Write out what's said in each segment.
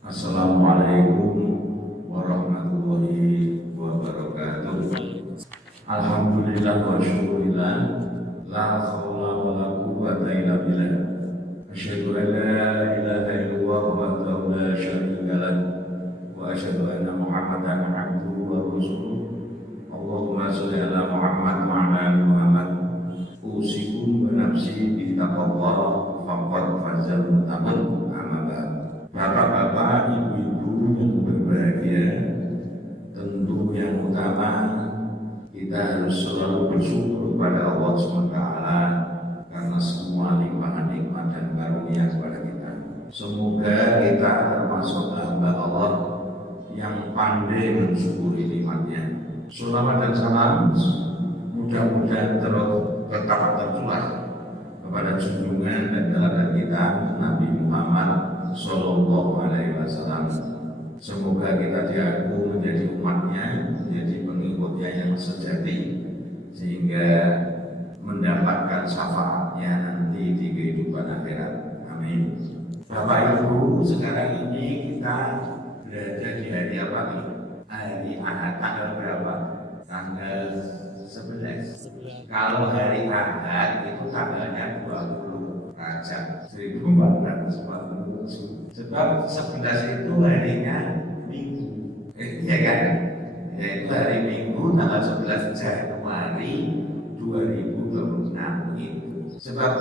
Assalamualaikum warahmatullahi wabarakatuh. Alhamdulillah wa syukurillah, la haula wa la quwwata illa billah. Asyhadu an la ilaha illallah wahdahu la syarika lah wa asyhadu anna Muhammadan abduhu wa rasuluh. Allahumma shalli ala Muhammad wa ala ali Muhammad. Usikum wa nafsi bi taqwallah faqad fazal muttaqin. Bapak-bapak, ibu-ibu yang berbahagia, tentu yang utama kita harus selalu bersyukur kepada Allah SWT karena semua limpahan nikmat dan karunia kepada kita. Semoga kita termasuk hamba Allah yang pandai mensyukuri nikmatnya. Shalawat dan salam mudah-mudahan tetap tercurah kepada junjungan dan teladan kita Nabi Muhammad Sallallahu Alaihi Wasallam. Semoga kita diaku menjadi umatnya, menjadi pengikutnya yang sejati, sehingga mendapatkan syafaatnya nanti di kehidupan akhirat. Amin. Bapak Ibu, sekarang ini kita berada di hari apa nih? Hari Ahad, tanggal berapa? Tanggal 11. Kalau hari Ahad itu tanggalnya 20 Rajab 1447. Sebab 11 itu harinya Minggu, ya kan? Yaitu hari Minggu tanggal 11 Januari 2026 itu. Sebab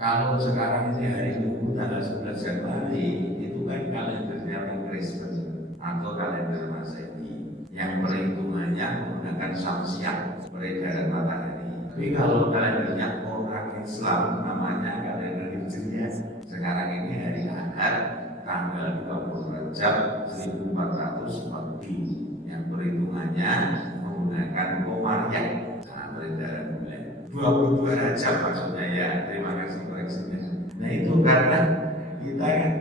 kalau sekarang ini hari Minggu tanggal 11 Januari itu kan kalendernya Kristen atau kalender Masehi yang perhitungannya menggunakan Syamsiah, peredaran matahari. Tapi kalau kalendernya orang Islam namanya kalender Hijriah, sekarang ini hari Ahad tanggal 20 Rajab 1440 yang perhitungannya menggunakan Komariah, peredaran bulan 22 Rajab maksudnya ya. Terima kasih koreksinya. Nah itu karena kita kan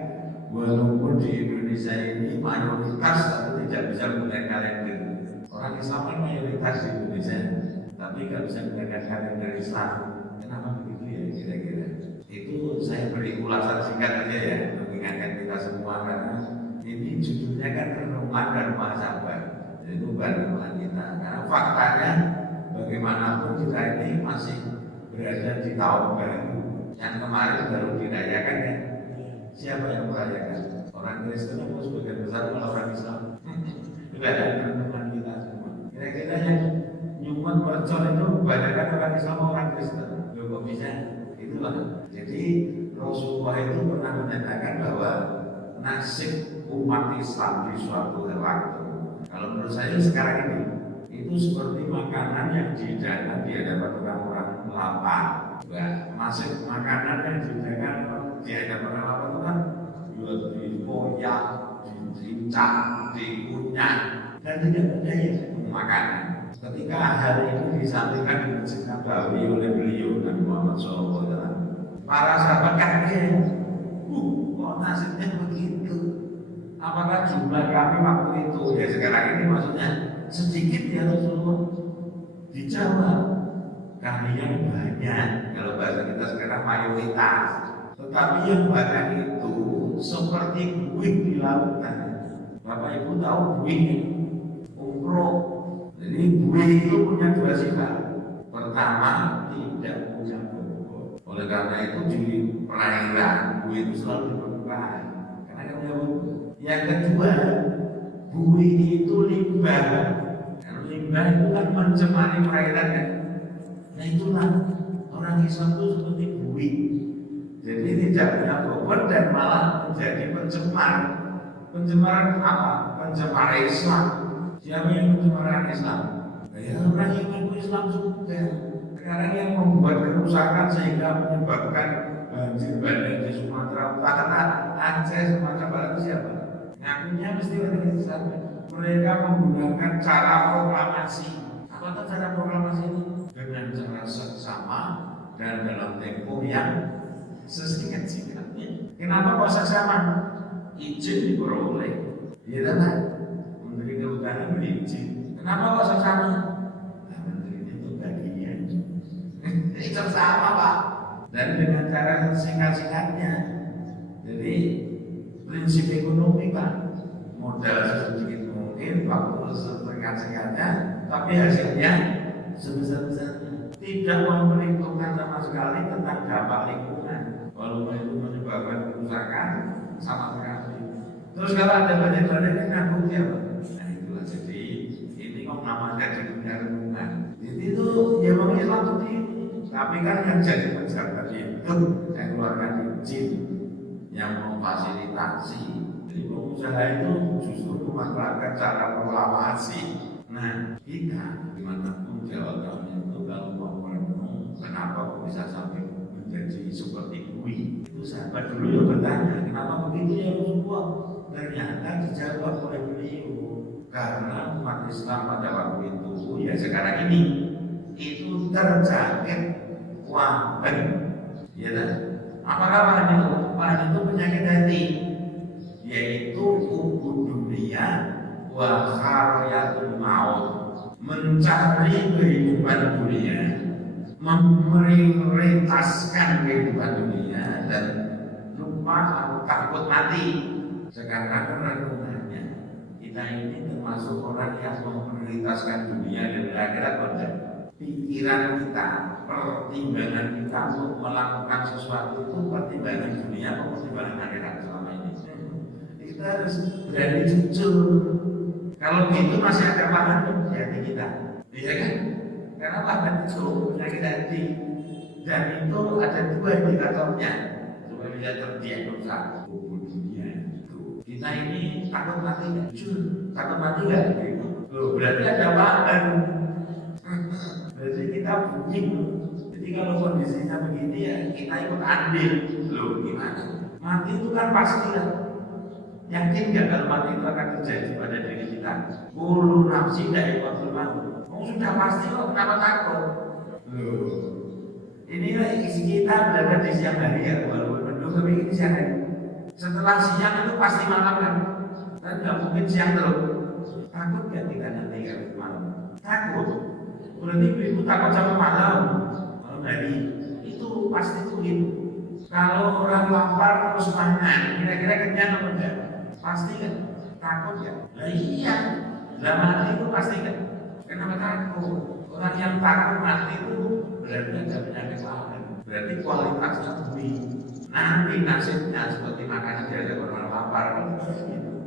walaupun di Indonesia ini mayoritas tapi tidak bisa menggunakan kalender. Orang Islam kan mayoritas di Indonesia, tapi nggak bisa menggunakan kalender Islam. Kenapa begitu ya kira-kira? Itu saya beri ulasan singkat aja ya, mengingatkan kita semua karena ini judulnya kan renungan dan muhasabah. Itu bukan renungan kita. Karena faktanya bagaimanapun kita ini masih berada di tahun baru. Yang kemarin baru dirayakan ya. Siapa yang merayakan? Orang Kristen atau sebagian besar malah orang Islam? Itu ada renungan kita semua. Kira-kira yang nyuman mercon itu kebanyakan orang Islam atau orang Kristen? Kok bisa? Itulah. Jadi Rasulullah itu pernah menyatakan bahwa nasib umat Islam di suatu waktu, kalau menurut saya sekarang ini, itu seperti makanan yang dihidangkan di hadapan orang-orang lapar. Masih makanan yang dihidangkan di hadapan orang lapar itu kan dikoyak, dicincang, dikunyah, dan tidak ada yang makanan. Ketika hal itu disampaikan di Masjid Nabawi oleh beliau Nabi Muhammad SAW, para sahabat kaget, kok nasibnya begitu? Apakah jumlah kami waktu itu? Ya sekarang ini maksudnya sedikit ya Rasulullah. Dijawab, kalian banyak. Kalau bahasa kita sekarang mayoritas. Tetapi yang banyak itu seperti buih di lautan. Bapak Ibu tahu buih, umroh. Jadi buih itu punya dua sifat. Pertama, tidak punya bobot. Oleh karena itu di perairan buih itu selalu di permukaan. Karena dia punya bobot. Yang kedua, buih itu limbah. Karena limbah itu kan mencemari perairan kan. Nah itulah orang Islam itu seperti buih. Jadi tidak punya bobot dan malah menjadi pencemar. Pencemaran apa? Pencemar Islam. Siapa yang mencemarakan Islam? Ya orang yang mengaku Islam juga. Sekarang yang membuat kerusakan sehingga menyebabkan banjir bandang di Sumatera Utara, Aceh, Sumatera Barat itu siapa? Ngakunya mesti orang Islam. Mereka menggunakan cara proklamasi. Apa itu cara proklamasi itu? Dengan cara seksama dan dalam tempo yang sesingkat-singkatnya. Kenapa kok seksama? Izin diperoleh. Iya kan? Menteri Kehutanan berizin. Kenapa kok seksama? Nah, menterinya itu bagian. Seksama Pak. Dan dengan cara singkat-singkatnya. Jadi prinsip ekonomi Pak, modal sedikit mungkin, waktu setingkat-tingkatnya, tapi hasilnya sebesar-besarnya. Tidak memperhitungkan sama sekali tentang dampak lingkungan, walaupun itu menyebabkan kerusakan sama sekali. Terus kalau ada banyak-banyak yang nganggur ya Pak. Nah itulah, jadi ini kok namanya di dunia lingkungan. Jadi itu ya memang Islam seperti itu. Tapi kan yang jadi pejabat itu yang keluarkan izin, yang memfasilitasi. Jadi pengusaha itu justru memanfaatkan cara proklamasi. Nah kita dimanapun jawabannya itu kalau mau merenung, kenapa bisa sampai menjadi seperti bui? Itu sahabat dulu yang bertanya, kenapa begitu ya Rasulullah? Ternyata dijawab oleh beliau, karena umat Islam pada waktu itu, ya sekarang ini, itu terjangkit wahan. Ya kan? Apakah wahan itu? Wahan itu penyakit hati, yaitu ubud dunia wa kharayatul maut, mencari kehidupan dunia, memprioritaskan kehidupan dunia dan lupa atau takut mati. Sekarang renungannya, kita ini termasuk orang yang memprioritaskan dunia dan akhirat pada pikiran kita, pertimbangan kita untuk melakukan sesuatu itu pertimbangan dunia atau pertimbangan akhirat selama ini. Kita harus berani jujur. Kalau gitu masih ada paham di hati kita, iya kan? Karena paham itu penyakit hati, dan itu ada dua indikatornya supaya bisa terdiagnosa ubud dunia itu. Kita ini takut mati nggak? Jujur, takut mati nggak? Loh, berarti ada paham. Berarti kita bunyi. Jadi kalau kondisinya begini ya kita ikut andil. Loh, gimana? Mati itu kan pasti kan? Yakin nggak kalau mati itu akan terjadi pada diri kita? Kullu nafsin dha'iqatul maut. Oh, sudah pasti kok, kenapa takut? Loh, inilah isi kita berada di siang hari ya, walaupun mendung tapi ini siang hari. Setelah siang itu pasti malam kan? Dan nggak mungkin siang terus. Takut nggak kita nanti kalau malam? Takut. Berarti ibu takut sama malam hari itu pasti begitu. Kalau orang lapar terus makan, kira-kira kenyang apa enggak? Pasti kan? Takut ya? Nah iya, lah mati itu pasti kan? Kenapa takut? Orang yang takut mati itu berarti ada penyakit lain. Berarti kualitasnya bui. Nanti nasibnya seperti makanan diajak orang lapar.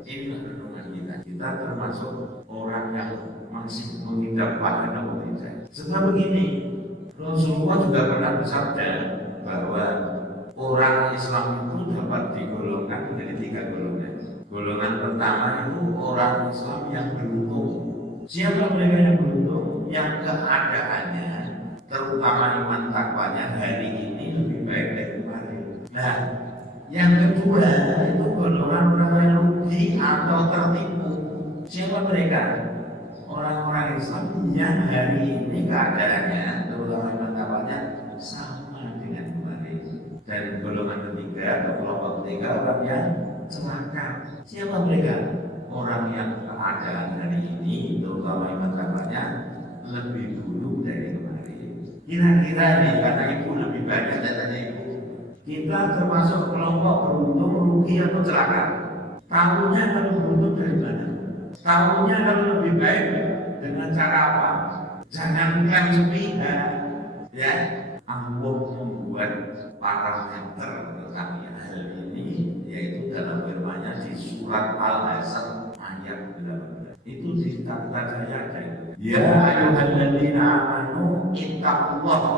Ini renungan kita. Kita termasuk orang yang masih mengidap pada tidak. Sebab begini, Rasulullah juga pernah bersabda bahwa orang Islam itu dapat digolongkan menjadi 3 golongan. Golongan pertama itu orang Islam yang beruntung. Siapa mereka yang beruntung? Yang keadaannya, terutama iman takwanya hari ini lebih baik dari kemarin. Nah, yang kedua itu golongan orang yang rugi atau tertipu. Siapa mereka? Orang-orang Islam yang hari ini keadaannya, terutama iman takwanya sama dengan kemarin. Dan golongan ketiga atau kelompok ketiga orang yang celaka. Siapa mereka? Orang yang keadaan hari ini, terutama iman takwanya lebih buruk dari kemarin. Kira-kira nih, kata ibu lebih banyak datanya ibu. Kita termasuk kelompok beruntung, rugi atau celaka. Tahunya kalau beruntung dari mana? Tahunya kalau lebih baik dengan cara apa? Jangan klaim sepihak, ya. Allah membuat parameter kami hal ini, yaitu dalam firman-Nya di surat Al-Hasan ayat 18. Itu di catatan saya ada. Ya ayyuhalladzina amanu ittaqullaha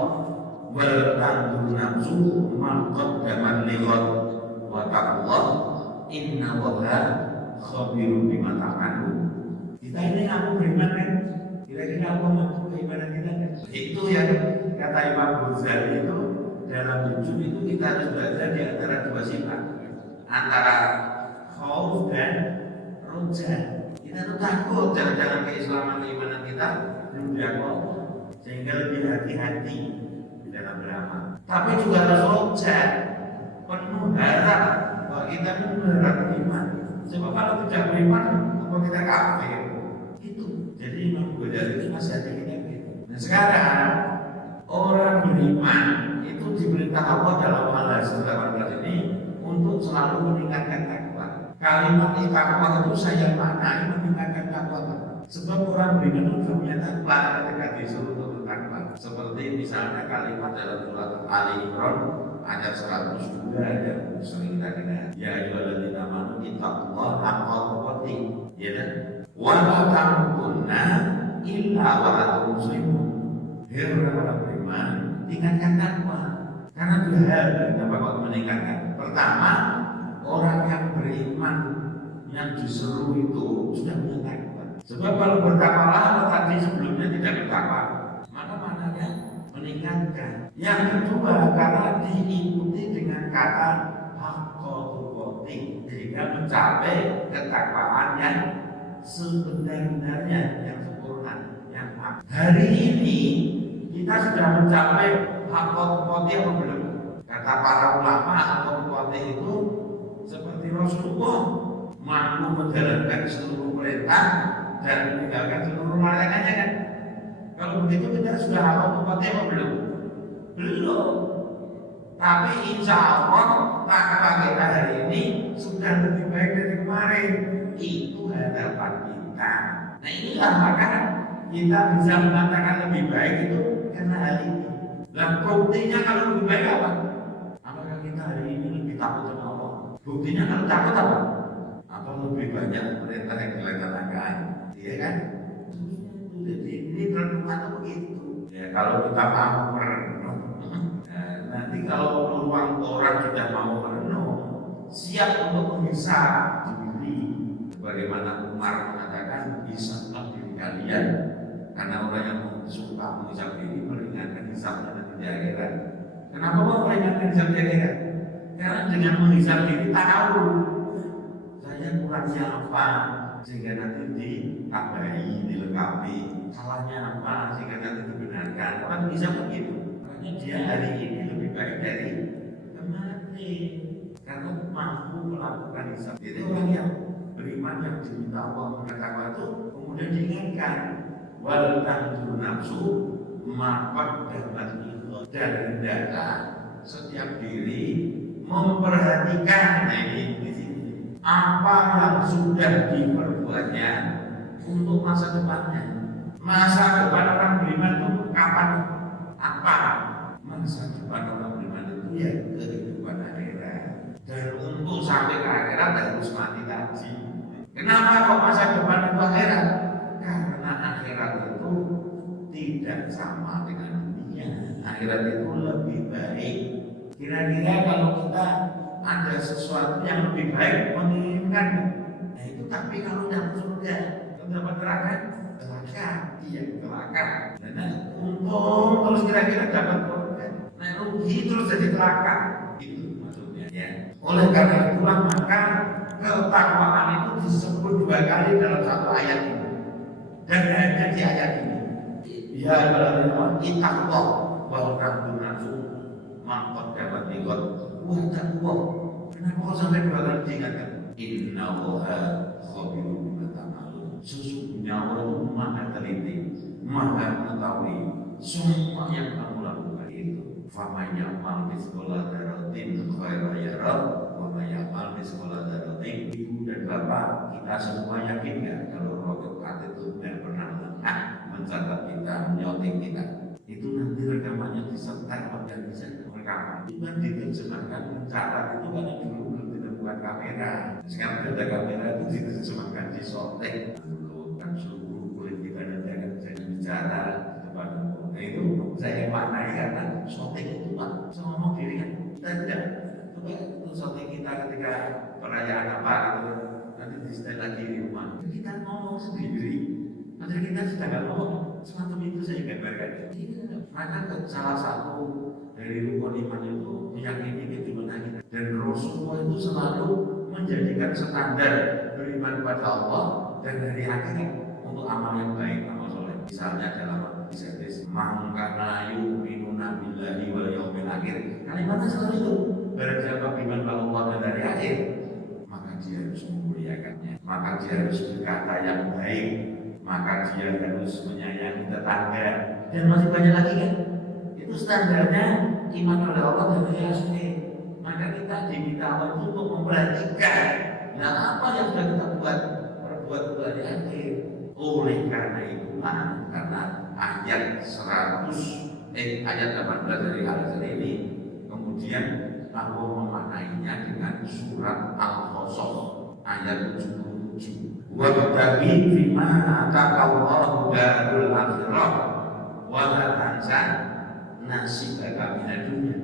wal tanzur nafsun ma qaddamat lighad wa taqullaha innallaha khabirun bima ta'malun. Kita ini ngaku beriman kan? Kira-kira apa ngaku keimanan kita kan? Itu yang kata Imam Ghazali itu dalam hidup itu kita harus berada di antara dua sifat, antara khauf dan roja. Kita tuh takut jalan-jalan keislaman keimanan kita belum diakui, sehingga lebih hati-hati di dalam beramal. Tapi juga harus roja, penuh harap bahwa kita pun berharap beriman. Sebab kalau tidak beriman, apa kita kafir? Itu. Jadi Imam Ghazali itu masih ada kita gitu. Nah sekarang orang beriman itu diperintah Allah dalam Al-Hasan 18 ini untuk selalu meningkatkan takwa. Kalimat takwa itu saya maknai meningkatkan takwa. Sebab orang beriman itu sudah punya takwa ketika disuruh untuk bertakwa. Seperti misalnya kalimat dalam surat Ali Imran ayat 102 yang sering kita dengar. Ya ayyuhalladzina amanu ittaqullaha haqqa tuqatih. Ya kan? Wa la tamutunna illa wa antum muslimun. Hei orang beriman, tingkatkan takwa. Karena dua hal kenapa kok meningkatkan. Pertama, orang yang beriman yang diseru itu sudah punya takwa. Sebab kalau bertakwalah tadi sebelumnya tidak bertakwa, maka maknanya meningkatkan. Yang kedua, karena diikuti dengan kata haqqatuqatih, sehingga mencapai ketakwaan yang sebenar-benarnya, yang sempurna, yang hak. Hari ini kita sudah mencapai haqqatuqatih atau belum? Kata para ulama, haqqatuqatih itu seperti Rasulullah mampu menjalankan seluruh perintah dan meninggalkan seluruh larangannya kan? Kalau begitu kita sudah haqqatuqatih atau belum? Belum. Tapi insya Allah takwa kita hari ini sudah lebih baik dari kemarin. Itu harapan kita. Nah inilah maka kita bisa mengatakan lebih baik itu karena hari ini. Dan buktinya kalau lebih baik apa? Apakah kita hari ini lebih takut sama Allah? Buktinya kalau takut apa? Apa lebih banyak perintah yang dilaksanakan? Iya kan? Jadi ini renungan itu begitu. Ya kalau kita mau merenung, nanti kalau peluang orang sudah mau merenung, siap untuk menghisap diri. Bagaimana Umar mengatakan hisaplah diri kalian, karena orang yang suka menghisap diri meringankan hisapnya nanti di akhirat. Kenapa mau meringankan hisap di akhirat? Karena dengan menghisap diri tahu saya kurangnya apa, sehingga nanti ditambahi, dilengkapi. Salahnya apa sehingga nanti dibenarkan. Orang bisa begitu. Makanya dia hari ini lebih baik dari kemarin karena mampu melakukan hisab. Jadi orang yang beriman yang diminta Allah mengatakan itu kemudian diingatkan wal tanzur nafsu maqad dapat dan hendaklah setiap diri memperhatikan ini apa yang sudah diperbuatnya untuk masa depannya. Masa depan orang beriman itu kapan? Apa? Masa depan orang beriman itu ya kehidupan akhirat. Dan untuk sampai ke akhirat harus mati tadi. Kenapa kok masa depan itu akhirat? Karena akhirat itu tidak sama dengan dunia. Akhirat itu lebih baik. Kira-kira kalau kita ada sesuatu yang lebih baik menginginkan, nah itu tapi kalau dalam surga dapat neraka, dia neraka. Nah untung terus kira-kira dapat surga, nah rugi terus jadi neraka. Itu maksudnya ya. Oleh karena itulah maka ketakwaan itu disebut dua kali dalam satu ayat ini dan hanya di ayat ini. Ya adalah ittaqwa wa taqun nafsu maqad dapat ikut wah. Kenapa kok sampai dua kali diingatkan? Inna Allaha khabirun bima ta'malun. Sesungguhnya Allah itu maha teliti, maha mengetahui semua yang kamu lakukan itu. Faman ya'mal mithqala dzarratin khairan yarah, wa man ya'mal mithqala dzarratin. Ibu dan bapak, kita semua yakin nggak kalau roket itu tidak pernah lengah mencatat kita, menyoting kita. Itu nanti rekamannya disetel dan bisa rekaman. Itu kan diterjemahkan mencatat itu kan dulu belum ditemukan kamera. Sekarang ada kamera itu diterjemahkan di sotek. Dulu kan seluruh kulit kita nanti akan jadi bicara di depan umum. Nah itu saya maknai karena sotek itu pak, saya ngomong diri kan kita tidak. Coba itu sotek kita ketika perayaan apa gitu nanti disetel lagi di rumah. Kita ngomong sendiri. Padahal kita sudah nggak ngomong. Semacam itu saya gambarkan. Maka salah satu dari rukun iman itu meyakini kehidupan akhirat. Dan Rasulullah itu selalu menjadikan standar beriman kepada Allah dan dari akhirat untuk amal yang baik, amal soleh. Misalnya dalam hadis mangkana yu'minuna billahi wal yaumil akhir. Kalimatnya selalu itu. Barang siapa beriman kepada Allah dan dari akhir, maka dia harus memuliakannya. Maka dia harus berkata yang baik. Maka dia harus menyayangi tetangga dan masih banyak lagi kan. Itu standarnya iman kepada Allah dan dari Rasul. Maka kita diminta Allah untuk memperhatikan Nah, apa yang sudah kita perbuat di akhir. Oleh karena itulah, karena ayat 18 dari Al-Azhar ini kemudian aku memaknainya dengan surat Al-Qasas ayat 77. Wabtaghi fima ataqallahu darul akhirah wa la tansa nasibaka minad dunya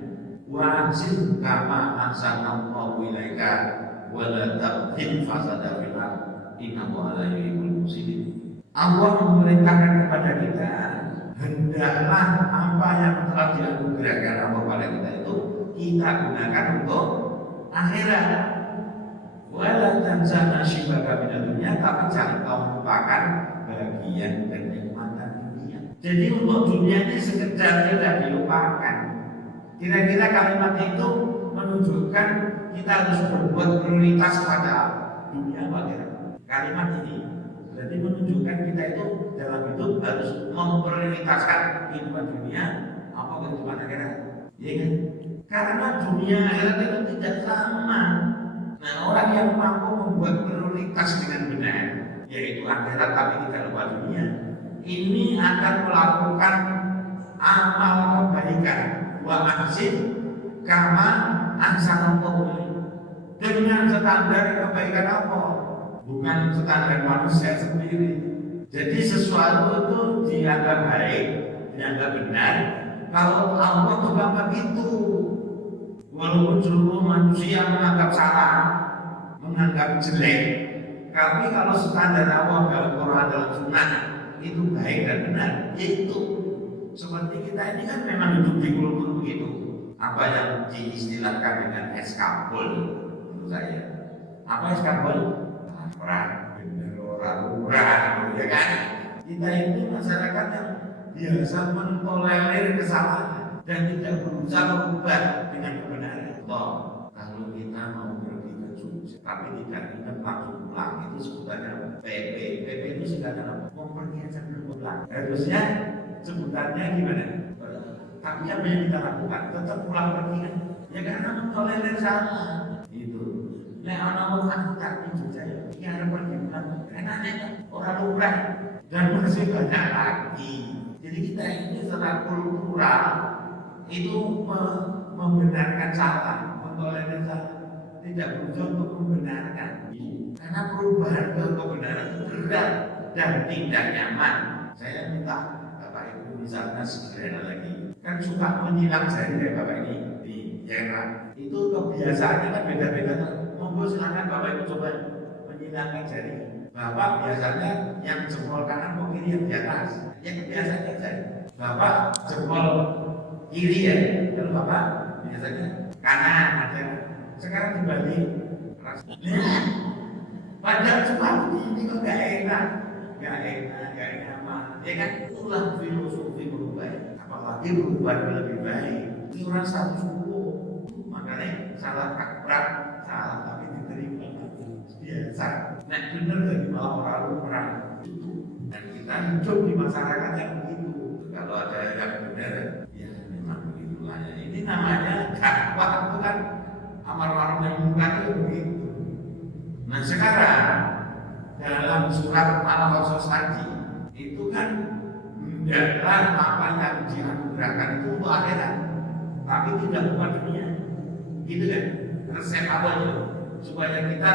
wa ahsin kama ahsanallahu ilaika wa la tabghil fasada fil ardh innallaha la yuhibbul mufsidin. Allah memerintahkan kepada kita, hendaklah apa yang telah dianugerahkan Allah pada kita itu kita gunakan untuk akhirat. Wala tansa nasibaka minad dunya, tapi jangan kau lupakan bagian kenikmatan dunia. Jadi untuk dunia ini sekedar tidak dilupakan. Kira-kira kalimat itu menunjukkan kita harus berbuat prioritas pada dunia bagaimana? Kalimat ini berarti menunjukkan kita itu dalam hidup harus memprioritaskan kehidupan dunia apa kehidupan akhirat. Ya kan? Karena dunia akhirat itu tidak sama. Nah, orang yang mampu membuat prioritas dengan benar, yaitu akhirat tapi tidak lupa dunia, ini akan melakukan amal kebaikan. Wa ahsin kama ahsanallahu dengan standar kebaikan apa? Bukan standar manusia sendiri. Jadi sesuatu itu dianggap baik, dianggap benar kalau Allah juga begitu. Walaupun seluruh manusia menganggap salah, menganggap jelek, tapi kalau standar Allah dalam Quran, dalam Sunnah itu baik dan benar, itu seperti kita ini kan memang hidup di kultur begitu. Apa yang diistilahkan dengan eskapol menurut saya. Apa eskapol? Orang benar, orang ya kan? Kita ini masyarakat yang biasa mentolerir kesalahan dan tidak berusaha berubah dengan kebenaran. Kalau kita mau pergi ke Jogja tapi tidak ingat langsung pulang, itu sebutannya PP. PP itu singkatan apa? Mau pergi aja belum pulang. Harusnya sebutannya gimana? Tapi apa yang kita lakukan? Tetap pulang pergi kan? Ya karena mentolerir salah. Itu. Nah, orang aku tak di Jogja ya. Ini ada pergi pulang. Karena orang lumrah dan masih banyak lagi. Jadi kita ini secara kultural itu membenarkan salah, mentolerir salah, tidak berusaha untuk membenarkan. Karena perubahan ke kebenaran itu berat dan tidak nyaman. Saya minta Bapak Ibu misalnya sederhana lagi, kan suka menyilang jari dari Bapak ini di daerah. Itu kebiasaannya kan beda-beda. Monggo silakan Bapak Ibu coba menyilangkan jari. Bapak biasanya yang jempol kanan atau kiri yang di atas, yang biasanya jari. Bapak jempol kiri ya, kalau Bapak biasanya kanan ada. Sekarang dibalik. Nah, padahal cuma ini kok gak enak, gak nyaman. Ya kan, itulah filosofi berubah. Apalagi berubah lebih baik. Ini orang satu suku, makanya salah kaprah, salah tapi diterima. Biasa. Nah, benar dari malah orang itu. Dan kita hidup di masyarakat yang begitu. Kalau ada yang benar, ya memang begitulah. Ini namanya dakwah, bukan amar ma'ruf nahi munkar itu begitu. Nah sekarang dalam surat Al-Qasas tadi itu kan hendaklah apa yang dianugerahkan itu untuk akhirat, tapi tidak lupa dunia. Gitu kan? Resep apa itu? Supaya kita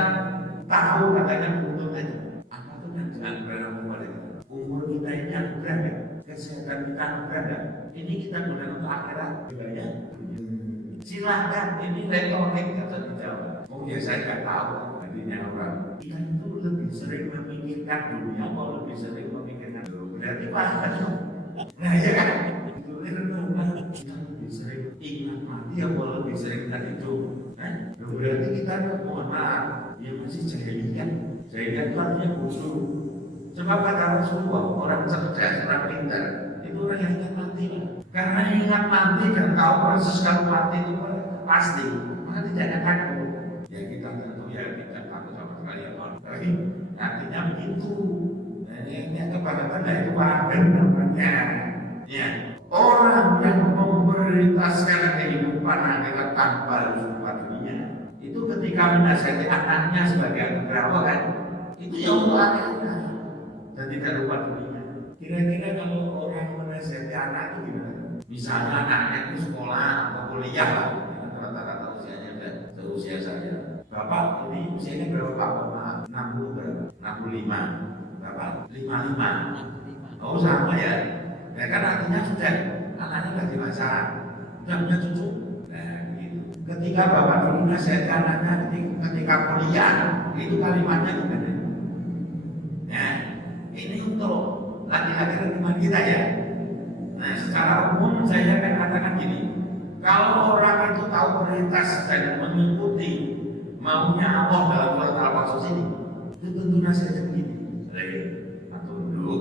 tahu katanya betul tadi. Apa itu kan dianugerahkan kepada kita? Umur kita ini anugerah ya, kesehatan kita anugerah ya. Ini kita gunakan untuk akhirat, ya. Silahkan, ini retorik kata dijawab. Oh ya saya nggak tahu artinya orang. Kita itu lebih sering memikirkan dunia atau lebih sering memikirkan dunia. Berarti paham. Nah ya kan, itu renungan. Kita lebih sering ingat mati atau lebih sering ingat hidup. Berarti kita mohon maaf, ya masih jahiliyah. Jahiliyah itu artinya bodoh. Sebab kata Rasulullah, orang cerdas, orang pintar, itu orang yang ingat mati. Karena ingat mati dan tahu proses kalau mati itu pasti, maka tidak ada takut. Ya kita tentu ya tidak takut sama sekali ya Pak. Tapi artinya begitu. Nah, ini kebanyakan lah itu wajar namanya. Ya, orang yang memprioritaskan kehidupan akhirat tanpa lupa dunia itu itu ketika menasihati anaknya sebagai anugerah Allah kan, itu ya untuk akhirat dan tidak lupa dunia. Kira-kira kalau orang menasihati anak itu gimana? Misalnya anaknya itu sekolah atau kuliah lah, rata-rata usianya sudah seusia saya. Bapak ini usianya berapa Pak? Maaf, 60 berapa? 65. Bapak 55. Oh sama ya. Ya kan artinya sudah anaknya sudah dewasa, sudah punya cucu. Nah gitu. Ketika bapak dulu nasihat anaknya ketika kuliah, itu kalimatnya gimana? Ya, ini untuk laki-laki teman kita ya. Nah secara umum saya akan katakan gini, kalau orang itu tahu prioritas dan mengikuti maunya Allah dalam surat Al-Qasas ini, itu tentu nasihatnya begini. Lagi, atau dulu,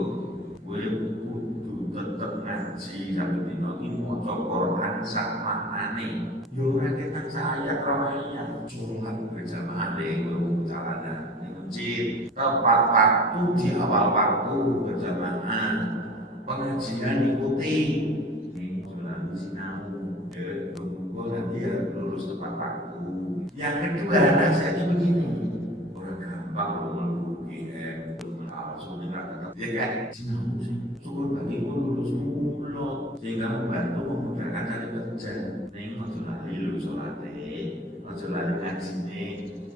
gue kudu tetap ngaji sampai dino ini mau Quran sama aneh. Orang kita saya ramainya, sholat berjamaah deh, berjalan di masjid, tepat waktu di awal waktu berjamaah, pengajian ikuti. Ini sholat sinau, tunggu nanti ya lulus tepat waktu. Yang kedua nasihatnya begini, orang gampang loh UGM, ya kan, sinau syukur bagi lulus mulut sehingga membantu memudahkan cari kerja. Neng masalah lulus sholat masalah ngaji nih,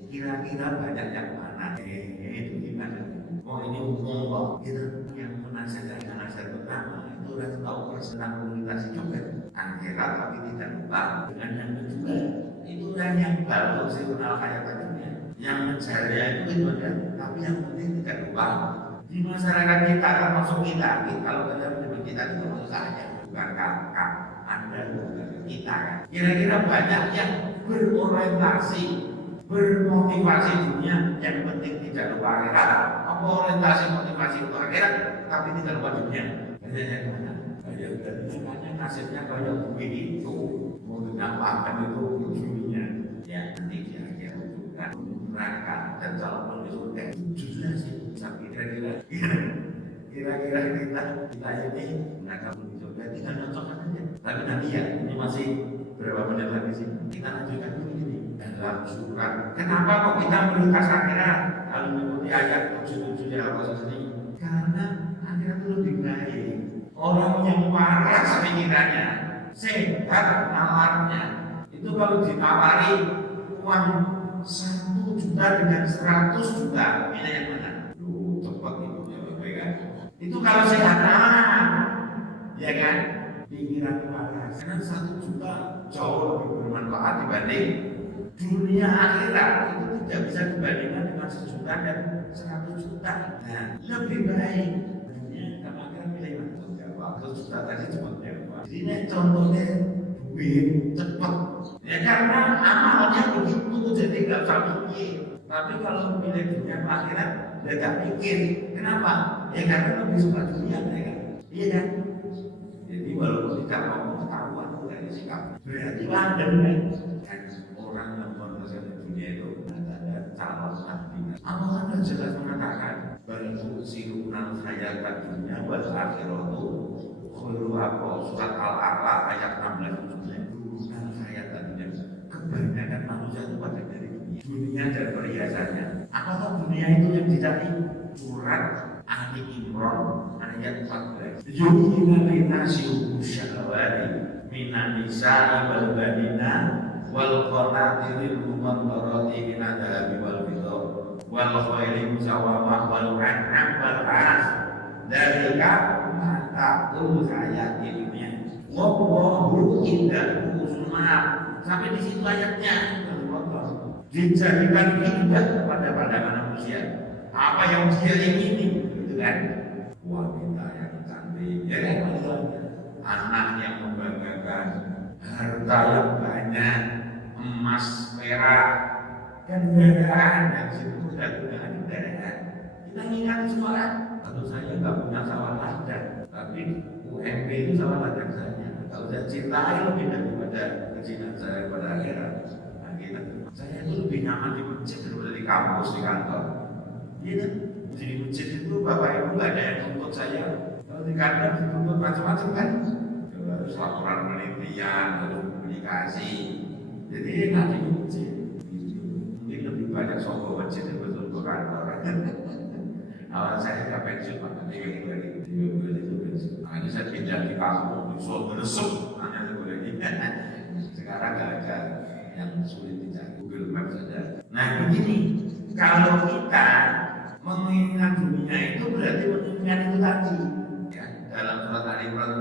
kira-kira banyak yang mana? Itu gimana? Oh ini umum kok. Kita yang menasihatkan nasihat pertama itu udah tahu tentang komunitas juga akhirat, tapi tidak lupa dengan yang kedua. Itu kan yang baru sih kenal kayak tadinya. Yang mencari itu kan, tapi yang penting tidak lupa. Di masyarakat kita termasuk kita, kalau kalian menyebut kita itu termasuk saya, bukan kakak, Anda bukan kita kan. Kira-kira banyak yang berorientasi, bermotivasi dunia, yang penting tidak lupa akhirat. Apa orientasi motivasi untuk akhirat, tapi tidak lupa dunia? Banyaknya kemana? Banyak dari makanya nasibnya kayak begitu, mau dinampakkan itu dunia. Ya nanti dia bukan neraka dan calon surga. Jujur sih. Tapi kira-kira kita ini mereka belum surga, tinggal cocokkan aja. Tapi nanti ya ini masih berapa menit lagi sih, kita lanjutkan dulu ini dalam surat. Kenapa kok kita prioritas akhirat kalau mengikuti ayat 77 yang Allah ini? Karena akhirat itu lebih baik. Orang yang waras pikirannya, sehat nalarnya, itu kalau ditawari uang 1 juta dengan 100 juta, ini yang mana? Cepat itu ya Bapak kan. Itu kalau sehat ya kan, pikiran waras. Karena 1 juta jauh lebih bermanfaat dibanding dunia akhirat. Itu tidak bisa dibandingkan dengan 1 juta dan 100 juta. Nah, lebih baik dunia sama akhirat pilih mana? 100 juta tadi cepat ya Pak. Jadi ini contohnya duit cepat. Ya karena amalnya begitu, jadi nggak usah mikir. Tapi kalau pilih dunia akhirat, dia nggak mikir. Kenapa? Ya karena lebih suka dunia mereka. Iya kan? Jadi walaupun tidak mau ketahuan dari sikap, berarti wadem kan? Dan orang yang menguasai dunia itu ada calon nabi. Allah kan jelas mengatakan, "Bal sirunan hayat dunia wal akhiratu khairu apa?" Surat Al-A'la ayat 16-17. Hayat dunia. Kebanyakan manusia itu pada dari dunia dan perhiasannya. Apakah dunia itu yang dicari? Surat Ali Imran ayat 14. Yu'minu binasi syahwati minan nisa'i wal banina wal qanatiril muqantarati minad dhahabi wal fiddah wal khairi musawwamah wal an'am wal haras. Dalika mataul hayati dunia. Wallahu indahu husnul. Sampai di situ ayatnya. Dijadikan indah pada pandangan manusia apa yang dia ingini, gitu kan? Wanita yang cantik, ya kan? Anak yang membanggakan, harta yang banyak, emas, perak, kendaraan yang sudah kendaraan. Kita ingat semua kan? Kalau saya nggak punya sawah ladang, tapi UMP itu sawah ladang saya. Kalau saya cintai lebih daripada kecintaan saya pada akhirat. Saya itu lebih nyaman di masjid daripada di kampus, di kantor. Iya, di masjid itu bapak ibu nggak ada yang tuntut saya. Kalau di kantor dituntut macam-macam kan, harus laporan penelitian, harus komunikasi. Jadi enak di masjid. banyak sombong masjid itu betul ke kantor. Awal saya nggak pensiun Pak, nanti kayak lagi itu pensiun. Nah ini saya pindah di kampung, di Solo menesuk, hanya boleh ini. Sekarang nggak ada yang sulit dicari, Google Maps saja. Nah begini, kalau kita menginginkan dunia itu berarti menginginkan itu tadi. Ya, dalam surat Al-Imran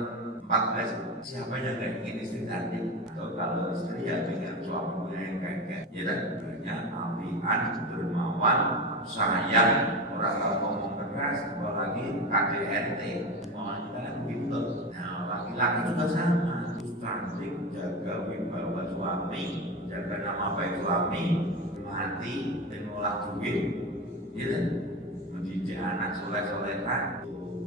14, siapa yang nggak ingin istri cantik? Atau kalau istri ya dengan suaminya yang kayak ya dan banyak apian, dermawan, sayang, orang kalau ngomong keras, apalagi KDRT, semuanya kan begitu. Nah laki-laki juga sama, terus cantik, jaga wibawa suami, jaga nama baik suami, mati dan ngolah duit, ya kan? Mendidik anak soleh-solehan.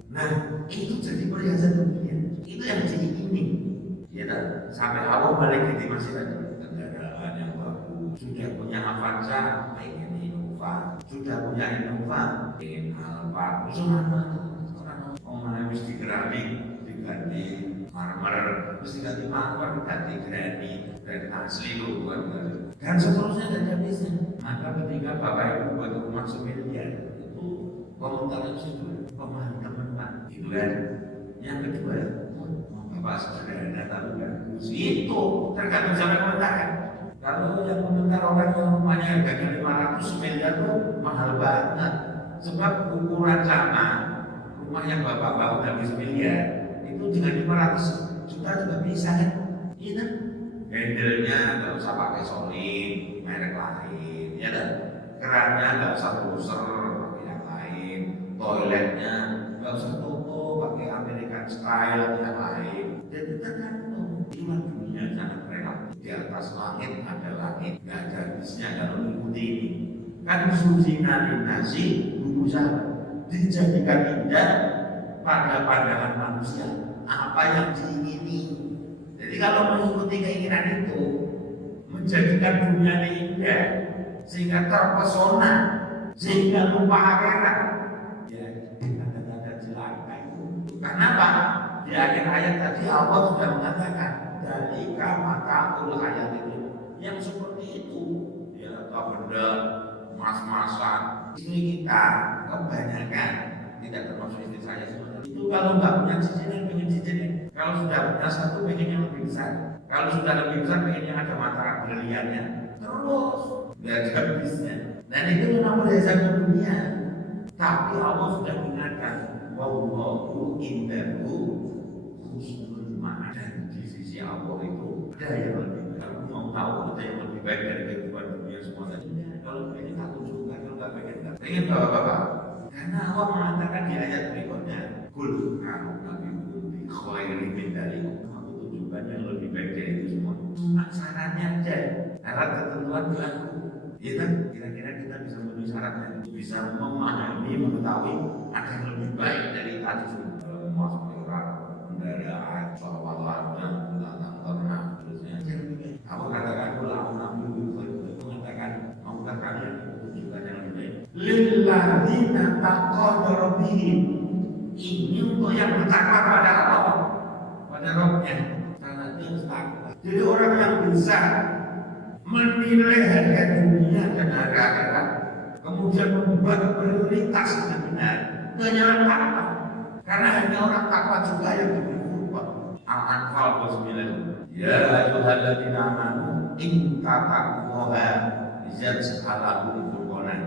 Nah itu jadi perhiasan dunia. Itu yang jadi ini, ya kan? Sampai awal balik ke masih ada kendaraan yang bagus, sudah punya Avanza, pengen Innova, sudah punya Innova, pengen Alfa, orang mana mesti keramik, diganti marmer, mesti ganti marmer, diganti granit asli loh, dan seterusnya dan habisnya. Maka ketika bapak ibu buat rumah semiliar, itu komentarnya itu pemahaman Pak, itu kan. Yang kedua, Bapak sederhana tapi bagus. Itu tergantung siapa komentar kan. Kalau yang komentar orang yang rumahnya harganya 500 miliar itu mahal banget. Sebab ukuran sama rumah yang Bapak bangun habis miliar itu dengan 500 juta juga bisa kan? Iya kan? Handle-nya nggak usah pakai solid, merek lain, ya kan? Kerannya nggak usah bruser, pakai yang lain. Toiletnya nggak usah pakai American style yang lain. Jadi tergantung iman dunia sangat relatif. Di atas langit ada langit, nggak ada habisnya kalau mengikuti ini. Kan sujina nasi buku sahabat dijadikan indah pada pandangan manusia apa yang diingini. Jadi kalau mengikuti keinginan itu menjadikan dunia ini indah sehingga terpesona sehingga lupa akhirat. Kenapa? Di akhir ayat tadi Allah sudah mengatakan dari mataul hayat itu yang seperti itu ya atau benda emas-emasan istri kita kebanyakan tidak termasuk istri saya sebenarnya itu kalau nggak punya cincin pengen cincin, kalau sudah punya satu pengen yang lebih besar, kalau sudah lebih besar pengen yang ada mata berliannya terus nggak ada habisnya. Dan itu memang perhiasan dunia, tapi Allah sudah mengingatkan wallahu indahu husnul ma'ad, dan di sisi Allah itu ada yang lebih baik. Kamu mau tahu ada yang lebih baik dari kehidupan dunia semua tadi? Kalau pengen tak tunjukkan, kalau nggak pengen tak pengen bapak-bapak. Karena Allah mengatakan di ayat berikutnya, kul kamu nabi bi khairi min dalikum, aku tunjukkan yang lebih baik dari itu semua. Cuma syaratnya aja, syarat ketentuan berlaku. Ya kan? Kira-kira kita bisa memenuhi syaratnya, bisa memahami, mengetahui ada yang lebih baik dari tadi semua. Emas, perak, kendaraan, soal-soalnya, binatang ternak, terusnya yang lebih baik. Aku katakan kalau aku nabi mengatakan maukah kalian tunjukkan yang lebih baik? Lilladzina taqaddara bihim, ini untuk yang bertakwa pada Allah, pada Rabbnya. Syaratnya takwa. Jadi orang yang bisa menilai harga dunia dan harga akhirat, kemudian membuat prioritas dengan benar, hanyalah takwa. Karena hanya orang takwa juga yang diberi kurban. Al-Anfal 29. Ya ayyuhalladzina amanu in taqullaha yaz'alhu furqanan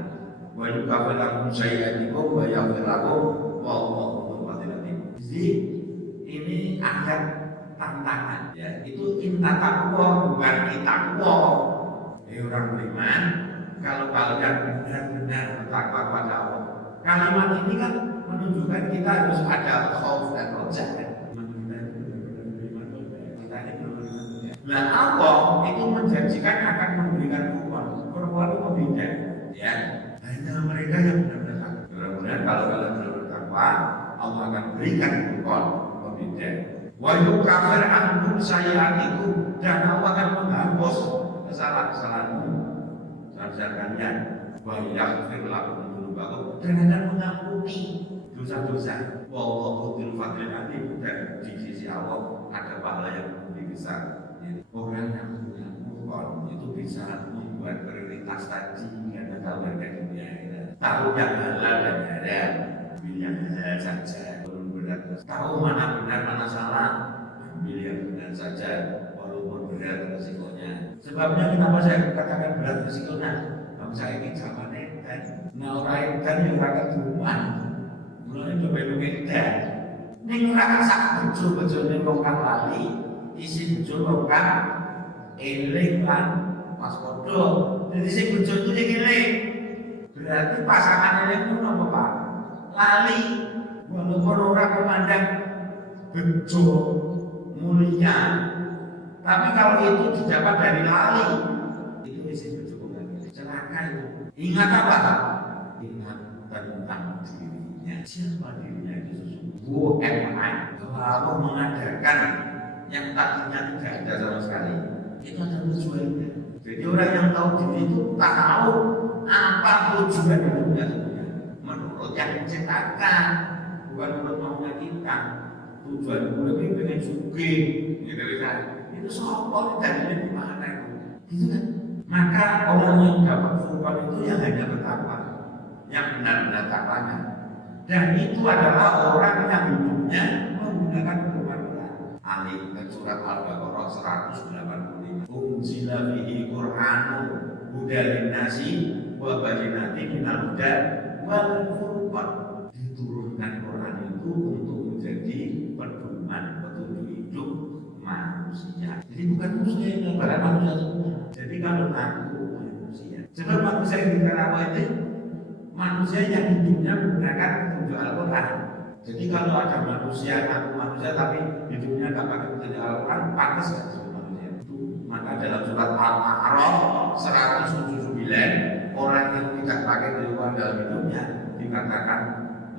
wa yukaffir ankum sayyi'atikum wa yaghfir lakum wallahu dzul fadlil adzim. Jadi ini ayat tantangan ya, itu inta takwa bukan itakwa. Orang beriman, kalau kalian benar-benar bertakwa kepada Allah, kalimat ini kan menunjukkan kita harus ada khauf dan roja kan. Kita ini beriman. Nah Allah itu menjanjikan akan memberikan kurban. Kurban itu membeda ya, hanya mereka yang benar-benar takwa. Mudah-mudahan kalau kalian benar bertakwa, Allah akan berikan kurban membeda. Wa yukafir ankum sayyi'atikum, dan Allah akan menghapus kesalahan-kesalahanmu, kesalahan kalian. Wa yaghfir lakum dzunubakum, dan akan mengampuni dosa-dosa. Wallahu dzul fadlil adzim, dan di sisi Allah ada pahala yang lebih besar. Orang yang punya kurban itu bisa membuat prioritas tadi karena tahu yang halal dan haram, ambil yang halal saja, walaupun berat. Tahu mana benar mana salah, ambil yang benar saja, walaupun berat resikonya. Sebabnya kenapa saya katakan berat resikonya? Kalau saya ini zamannya dan orang dan yang rakyat rumah, mulai coba berbeda. Ini rakyat sak betul-betul ini bukan lali, isi betul bukan eling kan, pas bodoh. Jadi si betul itu yang eling. Berarti pasangan ini pun apa Pak? Lali, walaupun orang memandang bejo mulia, tapi kalau itu didapat dari lali, itu isi bejo bukan celaka itu. Ingat apa? Ingat tentang dirinya. Siapa dirinya itu sesungguhnya? Allah mengadakan yang tadinya tidak ada sama sekali. Itu ada tujuannya. Jadi orang yang tahu diri itu tak tahu apa tujuan hidupnya sebenarnya. Menurut yang menciptakan, bukan menurut maunya kita. Tujuan hidup ini pengen sugih, gitu kan? Itu soal dan ini gimana itu? Gitu kan? Maka orang yang dapat furqan itu yang hanya bertakwa, yang benar-benar takwanya. Dan itu adalah orang yang hidupnya menggunakan pedoman Quran. Alif surat Al-Baqarah 185. Unzila fihi Qur'anu hudal linnasi wa bayyinatin minal huda wal furqan. Diturunkan Quran itu untuk menjadi pedoman petunjuk hidup manusia. Jadi bukan manusia yang barang manusia semua. Jadi kalau ngaku manusia, sebab manusia yang dikatakan apa itu? Manusia yang hidupnya menggunakan petunjuk Al-Quran. Jadi kalau ada manusia ngaku manusia tapi hidupnya nggak pakai petunjuk Al-Quran, pantas nggak disebut manusia? Itu maka dalam surat Al-A'raf 179 orang yang tidak pakai petunjuk dalam hidupnya dikatakan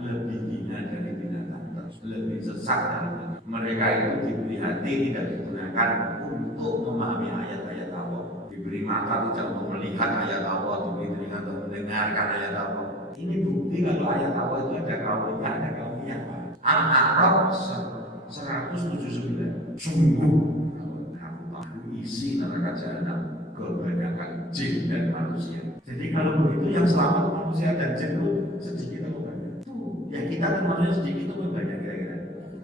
lebih hina dari binatang, lebih sesat dari binatang. Mereka itu diberi hati tidak digunakan untuk memahami ayat-ayat Allah, diberi mata tidak untuk melihat ayat Allah, diberi telinga untuk mendengarkan ayat Allah. Ini bukti kalau ayat Allah itu ada kaulinya, ada kaulinya. Al-A'raf 179. Sungguh aku isi neraka jahanam kebanyakan jin dan manusia. Jadi kalau begitu yang selamat manusia dan jin itu sedikit atau banyak? Tuh, ya kita kan manusia sedikit atau banyak kira-kira?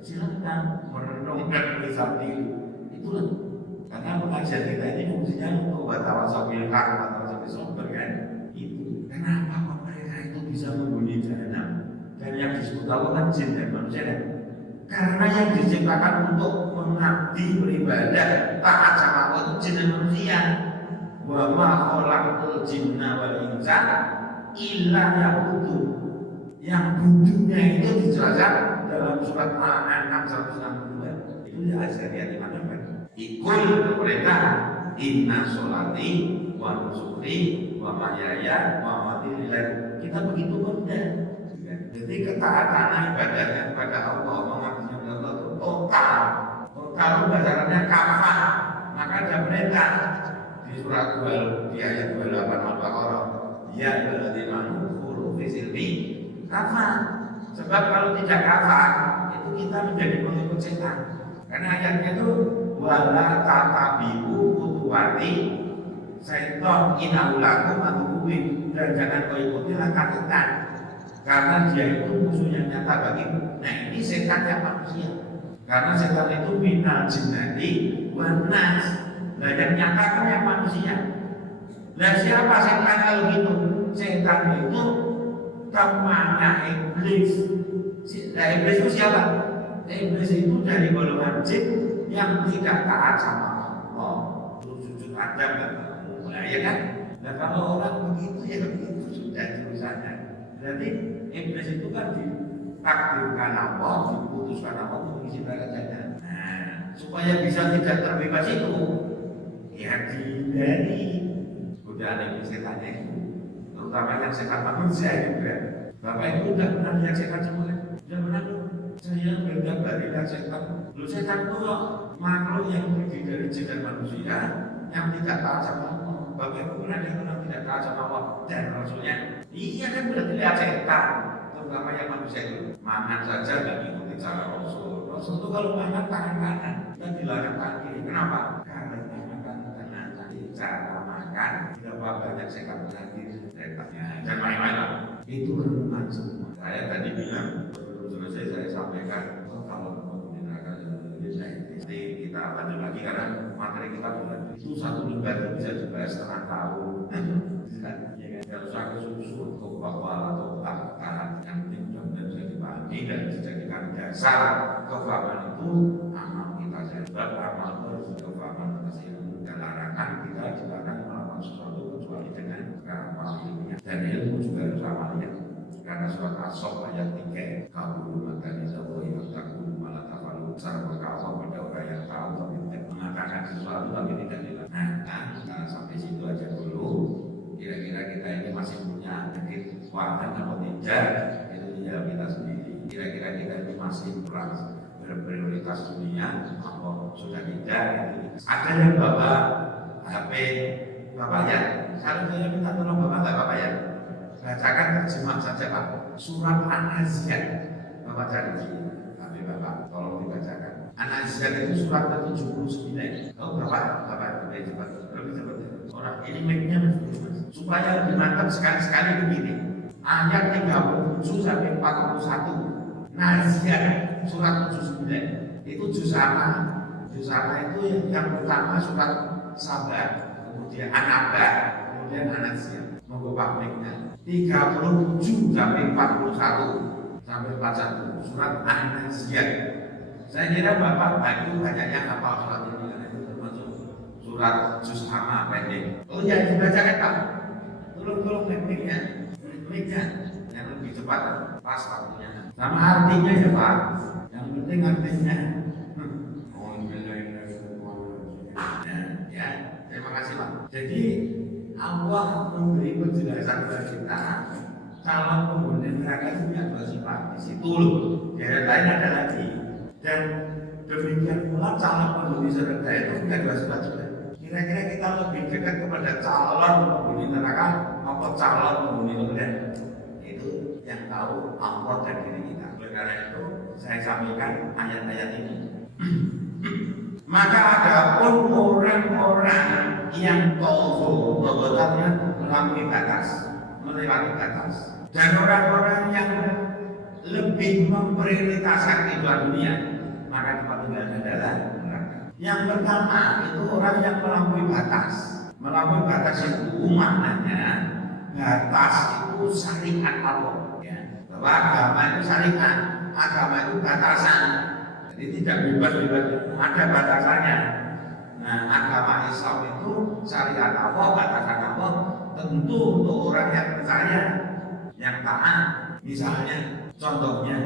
Silakan merenungkan kisah diri. Itulah karena pengajian kita ini fungsinya untuk batawasau bilhaq, batawasau bisober kan. Itu kenapa kok mereka itu bisa menghuni jahanam? Dan yang disebut Allah kan jin dan manusia kan? Karena yang diciptakan untuk mengabdi beribadah taat sama Allah itu jin dan manusia. Wa ma khalaqtul jinna wal insa illa liya'budun. Yang budunya itu dijelaskan dalam surat Al-An'am 162. Itu di ayat 5. Ikul perintah inna sholati wa nusuki wa mahyaya wa mamati lillahi. Kita begitu benar. Jadi ketaatan ibadahnya kepada Allah, mengabdinya kepada Allah itu total. Total itu bahasanya kafah. Maka ada perintah di surat 2 di ayat 28 Al-Baqarah. Ya ayyuhalladzina amanu fi silmi kafah. Sebab kalau tidak kafah itu kita menjadi pengikut setan. Karena ayatnya itu wala tatabi'u khutuwati syaitan innahu lakum aduwwun, dan jangan kau ikutilah setan karena dia itu musuh yang nyata bagimu. Nah ini setannya manusia. Karena setan itu minal jinnati wan nas. Nah yang nyata kan yang manusia. Nah siapa setan kalau gitu? Setan itu temannya iblis. Nah iblis itu siapa? Iblis itu dari golongan jin yang tidak taat sama Allah, terus sujud adab dan mulai ya kan? Nah kalau orang begitu ya begitu sudah jurusannya. Berarti iblis itu kan ditakdirkan Allah, diputuskan Allah untuk mengisi neraka. Nah supaya bisa tidak terbebas itu, ya dihindari godaan iblis setannya itu, terutama yang setan manusia gitu kan. Bapak Ibu udah pernah lihat setan semua? Udah pernah? Saya menggambarkan setan. Lu setan itu makhluk yang terdiri dari jin dan manusia yang tidak taat sama Allah. Bapak Ibu pernah lihat orang tidak taat sama Allah dan Rasulnya? Iya kan berarti lihat setan. Terutama yang manusia itu makan saja dan mengikuti cara Rasul. Rasul itu kalau makan tangan kanan dan dilarang tangan kiri. Kenapa? Karena makan tangan kiri cara makan berapa banyak setan hadir setannya dan lain-lain. Itu renungan semua. Saya tadi bilang sebelum selesai saya sampaikan kalau penghuni neraka Indonesia ini kita lanjut lagi karena materi kita bulan itu satu lembar itu bisa dibahas setengah tahun. Tidak usah kesusun ke bawah atau tahan yang penting mudah-mudahan bisa dipahami dan dijadikan dasar kefahaman itu amal kita sebab amal itu harus kefahaman atas ilmu dan larangan kita dilarang melakukan sesuatu kecuali dengan amal ilmunya dan ilmu juga harus amalnya karena surat As-Saff ayat 3 kabul matani zawohi takul malah tafalu cara berkawal pada orang yang tahu tapi tidak mengatakan sesuatu tapi tidak dilakukan. Nah, sampai situ aja dulu. Kira-kira kita ini masih punya sedikit kekuatan atau tidak, itu tinggal kita sendiri. Kira-kira kita ini masih kurang berprioritas dunia atau sudah tidak. Ada yang bawa HP Bapak ya, kalau saya minta tolong Bapak nggak Bapak ya, bacakan terjemah saja Pak. Surat An-Nazi'at Bapak cari di HP Bapak, tolong dibacakan. An-Nazi'at itu surat ke-79. Tahu Bapak lebih cepat, orang ini mic-nya supaya lebih mantap sekali-sekali begini. Ayat 37 sampai 41. Nazi'at surat 79. Itu juz amma. Juz amma itu yang pertama surat Sabah, kemudian An-Naba, kemudian An-Nazi'at. Monggo Pak mic-nya. 37 sampai 41 sampai 41 surat An-Nazi'at. Saya kira Bapak itu banyaknya hafal surat ini karena itu termasuk surat juz amma pendek. Oh ya dibacakan Pak. Tolong mic-nya yang lebih cepat pas waktunya. Sama artinya ya Pak. Yang penting artinya. Ya, terima kasih Pak. Jadi Allah memberi penjelasan kepada kita calon penghuni neraka itu punya dua sifat. Di situ loh. Yang lain ada lagi. Dan demikian pula calon penghuni surga itu punya dua sifat juga. Kira-kira kita lebih dekat kepada calon penghuni neraka atau calon penghuni surga? Itu yang tahu Allah dan diri kita. Oleh karena itu saya sampaikan ayat-ayat ini. Maka adapun orang-orang yang tozo bahwasanya melewati batas, dan orang-orang yang lebih memprioritaskan kehidupan dunia, maka tempat tinggalnya adalah neraka. Yang pertama itu orang yang melampaui batas. Melampaui batas itu maknanya batas itu syariat Allah. Ya. Bahwa agama itu syariat, agama itu batasan. Jadi tidak bebas-bebas, ada batasannya. Nah, agama Islam itu syariat Allah, batasan Allah. Tentu untuk orang yang percaya, yang taat. Misalnya, contohnya,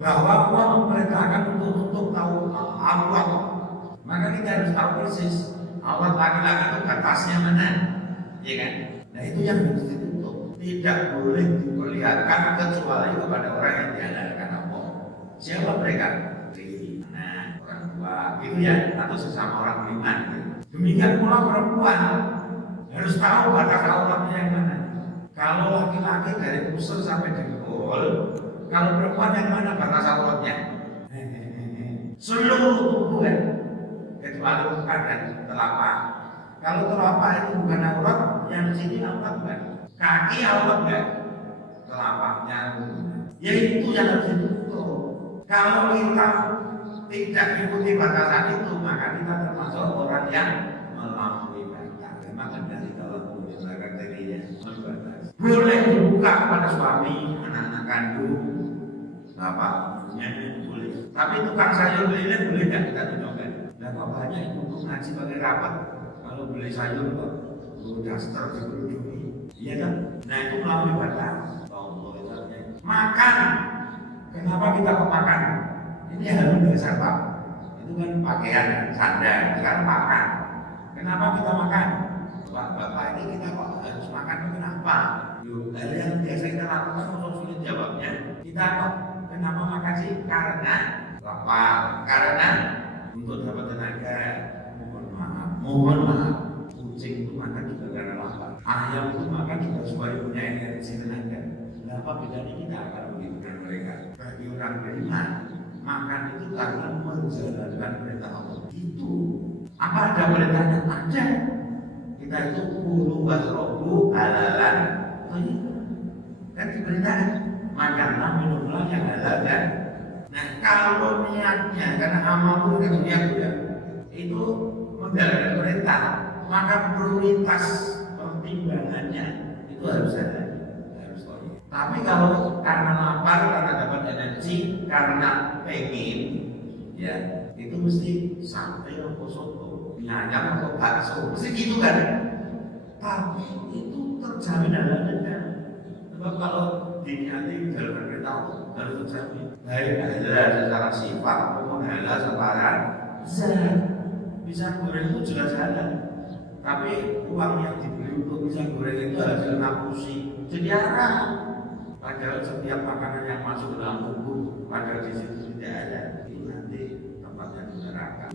bahwa Allah memerintahkan untuk tahu Allah. Maka kita harus tahu persis Allah laki-laki itu batasnya mana, ya kan? Nah itu yang harus ditutup. Tidak boleh diperlihatkan kecuali kepada orang yang diandalkan Allah. Siapa mereka? Nah, orang tua, gitu ya, atau sesama orang beriman. Demikian pula perempuan harus tahu batas auratnya yang mana. Kalau laki-laki dari pusar sampai dengkul, kalau perempuan yang mana batas auratnya? Seluruh tubuh kan, kecuali bukan dan telapak. Kalau telapak itu bukan aurat, yang sini aurat bukan. Kaki aurat bukan, telapaknya. Ya itu yang harus ditutup. Kalau kita tidak mengikuti batasan itu, maka kita termasuk orang yang melampaui batas. Maka dari dalam menjelaskan dirinya boleh dibuka kepada suami, anak-anak kandung, bapaknya boleh. Tapi tukang sayur keliling boleh nggak kita tunjukkan? Dan kok banyak itu ngaji pakai rapat. Kalau beli sayur kok daster dikerudungi, iya kan? Nah itu melampaui batas. Makan, kenapa kita kok makan? Ini harus dasar Pak. Itu kan pakaian, sandal, sekarang makan. Kenapa kita makan? Bapak ini kita kok harus makan kenapa? Hal yang biasa kita lakukan untuk sulit jawabnya. Kita kok kenapa makan sih? Karena lapar, karena untuk dapat tenaga. Mohon maaf. Kucing itu makan juga karena lapar. Ayam itu makan juga supaya punya energi tenaga. Apa bedanya kita akan begitu dengan mereka? Bagi orang beriman, makan itu karena menjalankan perintah Allah. Itu apa ada perintahnya? Ada. Kita itu kulu wasrobu halalan. Kan kan diperintahkan makanlah minumlah yang halal kan. Nah kalau niatnya karena amal itu kan niat ya, itu menjalankan perintah, maka prioritas pertimbangannya itu harus ada, harus tahu. Tapi kalau karena lapar, karena dapat energi, karena pengen, ya itu mesti sampai atau soto, nyanyam atau bakso, mesti gitu kan. Tapi itu terjamin halalnya. Sebab kalau diniati dalam perintah harus terjamin. Baik halal secara sifat maupun halal secara zat. Pisang goreng itu jelas halal. Tapi uang yang dibeli untuk pisang goreng itu hasil ngapusi. Jadi haram. Padahal setiap makanan yang masuk ke dalam tubuh, padahal di situ tidak ada. Itu nanti tempatnya di neraka.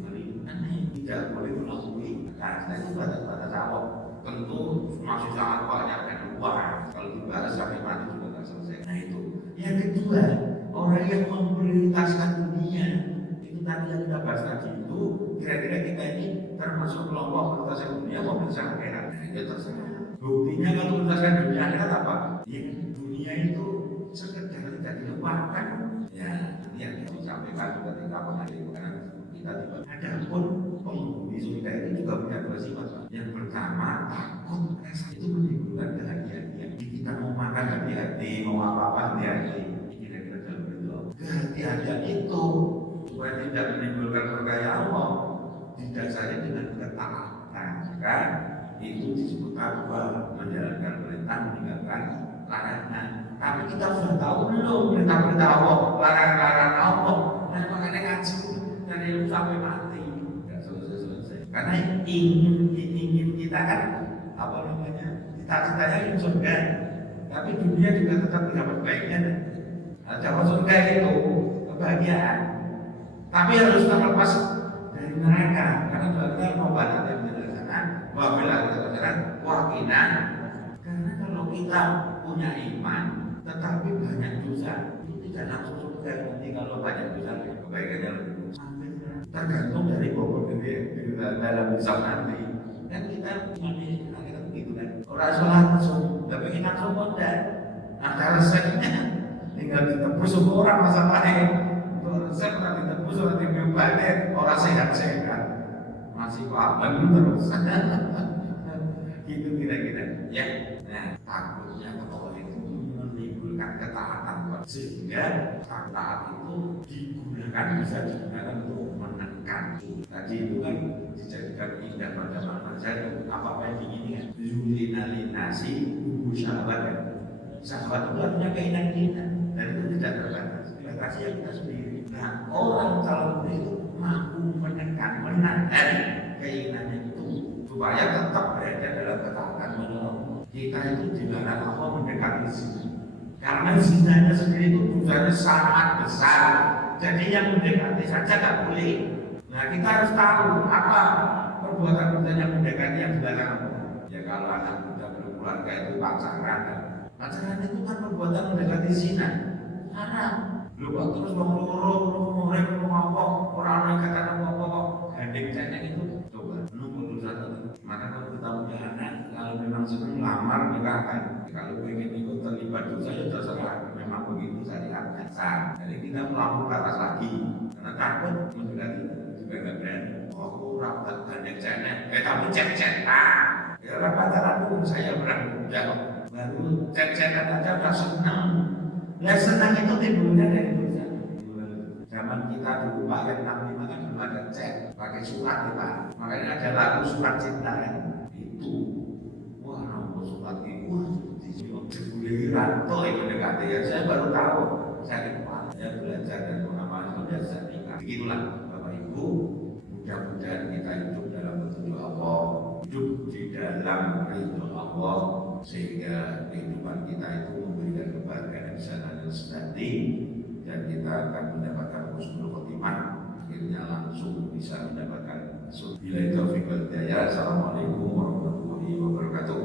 Aneh, tidak boleh melalui. Nah, itu batas-batas awal. Tentu masih sangat banyak dan luas. Kalau dibahas sampai mati juga tidak selesai. Nah itu. Yang kedua, orang yang memprioritaskan dunia itu tadi yang kita bahas tadi itu, kira-kira kita ini termasuk kelompok prioritaskan dunia atau prioritaskan akhirat. Nah, itu terserah. Buktinya kalau prioritaskan dunia akhirat apa? Ya, dunia itu sekedar tidak dilupakan. Ya, ini yang kita sampaikan ketika pengadilan kita tiba. Adapun penghuni surga itu juga punya dua sifat. Yang pertama takut, rasa itu menimbulkan kehati-hatian. Kita mau makan hati-hati, mau apa-apa hati-hati. Kira-kira dalam bentuk kehati-hatian itu supaya tidak menimbulkan perkaya Allah, didasari dengan ketaatan. Kan itu disebut apa? Menjalankan perintah, meninggalkan larangan. Tapi kita sudah tahu belum perintah-perintah Allah, larangan-larangan Allah. Nah, makanya ngaji dari ilmu sampai mati, nggak selesai. Karena ingin kita kan apa namanya, cita-citanya ingin surga, tapi dunia juga tetap dapat baiknya. Dapat surga itu kebahagiaan, tapi harus terlepas dari neraka. Karena kita mau baca dari sana, wabila kita wakinan. Karena kalau kita punya iman, tetapi banyak dosa, itu tidak langsung surga. Nanti kalau banyak dosa, kebaikannya lebih tergantung dari bobot gede dalam hisab nanti. Kan kita mandi akhirat begitu kan. Orang sholat langsung, tapi kita langsung enggak. Nah, cara resepnya tinggal ditebus semua orang masalahnya. Untuk resep orang ditebus orang diobatin, orang sehat-sehat masih paham terus. Gitu kira-kira. Ya. Nah, takutnya kalau itu menimbulkan ketaatan sehingga taat itu digunakan, bisa digunakan untuk menekan. Tadi itu kan dijadikan indah pada makna saya apa yang diinginkan. Zulinasi buku syahwat kan. Syahwat itu artinya keinginan kita dan itu tidak terbatas. Batasi yang kita sendiri. Nah, orang calon itu mampu menekan, menahan keinginannya itu supaya tetap berada dalam ketaatan Allah. Kita itu dilarang Allah mendekati zina. Karena zinanya sendiri itu dosanya sangat besar. Jadi yang mendekati saja tak boleh. Nah, kita harus tahu apa perbuatan-perbuatan yang mendekati yang dilarang. Ya kalau anak muda berkeluarga itu pacaran. Pacaran itu kan perbuatan mendekati zina. Haram. Lu kok terus ngomong apa? Orang yang kata apa? Gandeng cengeng itu coba nunggu dulu satu. Maka kalau kita punya anak, kalau memang senang lamar nikahkan. Kalau pengen ikut terlibat dosa ya terserah. Memang begitu syariatnya sah. Jadi kita melakukan atas lagi. Karena takut mendekati juga nggak berani. Oh, rapat gandeng cengeng. Tapi cek-cekan. Ya orang pacaran pun saya berani jawab. Baru cek-cekan aja udah senang. Ya senang itu timbulnya dari dosa. Zaman kita dulu Pak yang 65 kan belum ada cek, pakai surat ya Pak. Makanya ada lagu surat cinta kan. Itu, wah nomor surat itu, jebule ranto itu dekatnya ya. Saya baru tahu, saya kepala, saya belajar dan mengamalkan itu biasa nikah. Begitulah Bapak Ibu, mudah-mudahan kita hidup dalam petunjuk Allah, hidup di dalam ridho Allah, sehingga kehidupan kita itu memberikan kebahagiaan di sana dan nanti, dan kita akan mendapatkan husnul khotimah, akhirnya langsung bisa mendapatkan surga. Bila itu Assalamualaikum warahmatullahi wabarakatuh.